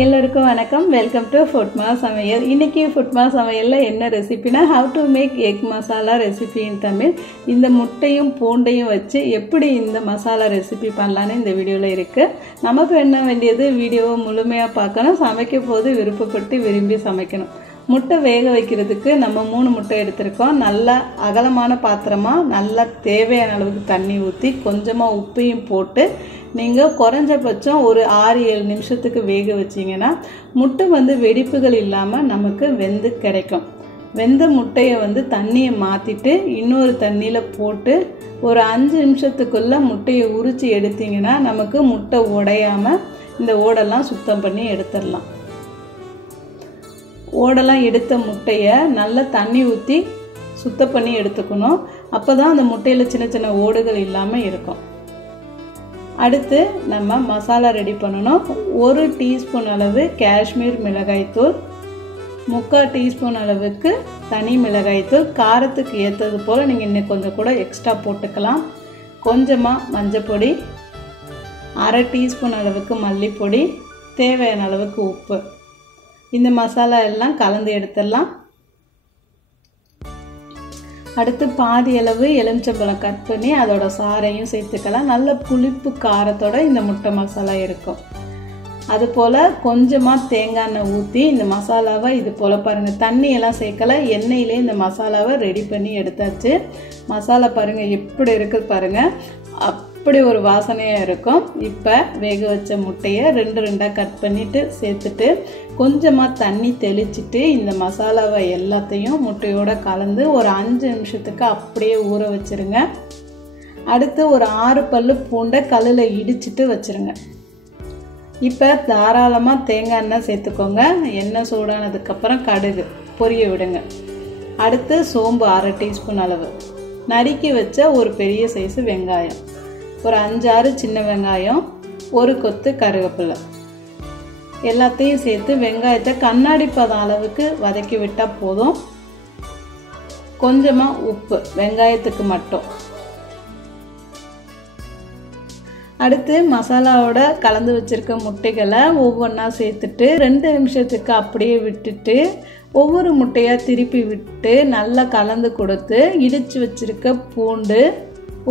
எல்லாருக்கும் வணக்கம். Welcome to ஃபுட்மா சமையல். இன்றைக்கி ஃபுட்மா சமையலில் என்ன ரெசிபினா, how to make egg masala recipe in Tamil. இந்த முட்டையும் பூண்டையும் வச்சு எப்படி இந்த மசாலா ரெசிபி பண்ணலான்னு இந்த வீடியோவில் இருக்குது. நமக்கு என்ன வேண்டியது, வீடியோவை முழுமையாக பார்க்கணும், சமைக்க போது விருப்பப்பட்டு விரும்பி சமைக்கணும். முட்டை வேக வைக்கிறதுக்கு நம்ம 3 முட்டை எடுத்திருக்கோம். நல்லா அகலமான பாத்திரமாக நல்லா தேவையான அளவுக்கு தண்ணி ஊற்றி கொஞ்சமாக உப்பையும் போட்டு நீங்கள் குறைஞ்சபட்சம் ஒரு 6-7 நிமிஷத்துக்கு வேக வச்சிங்கன்னா முட்டை வெடிப்புகள் இல்லாமல் நமக்கு வெந்து கிடைக்கும். வெந்த முட்டையை தண்ணியை மாற்றிட்டு இன்னொரு தண்ணியில் போட்டு ஒரு 5 நிமிஷத்துக்குள்ளே முட்டையை உரித்து எடுத்திங்கன்னா நமக்கு முட்டை உடையாமல் இந்த ஓடெல்லாம் சுத்தம் பண்ணி எடுத்துடலாம். ஓடெல்லாம் எடுத்த முட்டையை நல்லா தண்ணி ஊற்றி சுத்தம் பண்ணி எடுத்துக்கணும். அப்போ தான் அந்த முட்டையில் சின்ன சின்ன ஓடுகள் இல்லாமல் இருக்கும். அடுத்து நம்ம மசாலா ரெடி பண்ணணும். 1 டீஸ்பூன் அளவு காஷ்மீர் மிளகாய்த்தூள், 3/4 டீஸ்பூன் அளவுக்கு தனி மிளகாய்த்தூள், காரத்துக்கு ஏற்றது போல் நீங்கள் இன்னும் கொஞ்சம் கூட எக்ஸ்ட்ரா போட்டுக்கலாம். கொஞ்சமாக மஞ்சப்பொடி, 1/2 டீஸ்பூன் அளவுக்கு மல்லிப்பொடி, தேவையான அளவுக்கு உப்பு. இந்த மசாலா எல்லாம் கலந்து எடுத்துடலாம். அடுத்து பாதி அளவு எலுமிச்சம்பழம் கட் பண்ணி அதோட சாறையும் சேர்த்துக்கலாம். நல்ல புளிப்பு காரத்தோட இந்த முட்டை மசாலா இருக்கும். அதுபோல் கொஞ்சமாக தேங்காய் எண்ணெய் ஊற்றி இந்த மசாலாவை இது போல் பாருங்கள், தண்ணியெல்லாம் சேர்க்கலை, எண்ணெயிலே இந்த மசாலாவை ரெடி பண்ணி எடுத்தாச்சு. மசாலா பாருங்கள் எப்படி இருக்குது பாருங்கள், அப்படி ஒரு வாசனையாக இருக்கும். இப்போ வேக வச்ச முட்டையை 2 கட் பண்ணிவிட்டு சேர்த்துட்டு கொஞ்சமாக தண்ணி தெளிச்சிட்டு இந்த மசாலாவை எல்லாத்தையும் முட்டையோடு கலந்து ஒரு 5 நிமிஷத்துக்கு அப்படியே ஊற வச்சுருங்க. அடுத்து ஒரு 6 பல்லு பூண்டை கல்லில் இடிச்சிட்டு வச்சுருங்க. இப்போ தாராளமாக தேங்காய் எண்ணெய் சேர்த்துக்கோங்க. எண்ணெய் சூடானதுக்கப்புறம் கடுகு பொரிய விடுங்க. அடுத்து சோம்பு 1/2 டீஸ்பூன் அளவு, நறுக்கி வச்ச ஒரு பெரிய சைஸு வெங்காயம், ஒரு 5-6 சின்ன வெங்காயம், ஒரு கொத்து கருவேப்பிலை, எல்லாத்தையும் சேர்த்து வெங்காயத்தை கண்ணாடி பதம் அளவுக்கு வதக்கி விட்டால் போதும். கொஞ்சமாக உப்பு வெங்காயத்துக்கு மட்டும். அடுத்து மசாலாவோட கலந்து வச்சுருக்க முட்டைகளை ஒவ்வொன்றா சேர்த்துட்டு 2 நிமிஷத்துக்கு அப்படியே விட்டுட்டு ஒவ்வொரு முட்டையாக திருப்பி விட்டு நல்லா கலந்து கொடுத்து இடித்து வச்சுருக்க பூண்டு,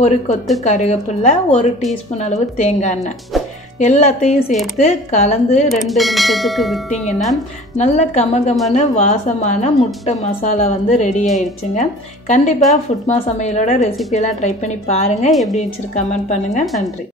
ஒரு கொத்து கருவேப்பிலை, 1 டீஸ்பூன் அளவு தேங்காய் எண்ணெய் எல்லாத்தையும் சேர்த்து கலந்து 2 நிமிஷத்துக்கு விட்டிங்கன்னா நல்ல கமகமான வாசமான முட்டை மசாலா ரெடி ஆயிடுச்சுங்க. கண்டிப்பாக ஃபுட்மா சமையலோட ரெசிபியெல்லாம் ட்ரை பண்ணி பாருங்கள். எப்படி இருந்துச்சு கமெண்ட் பண்ணுங்கள். நன்றி.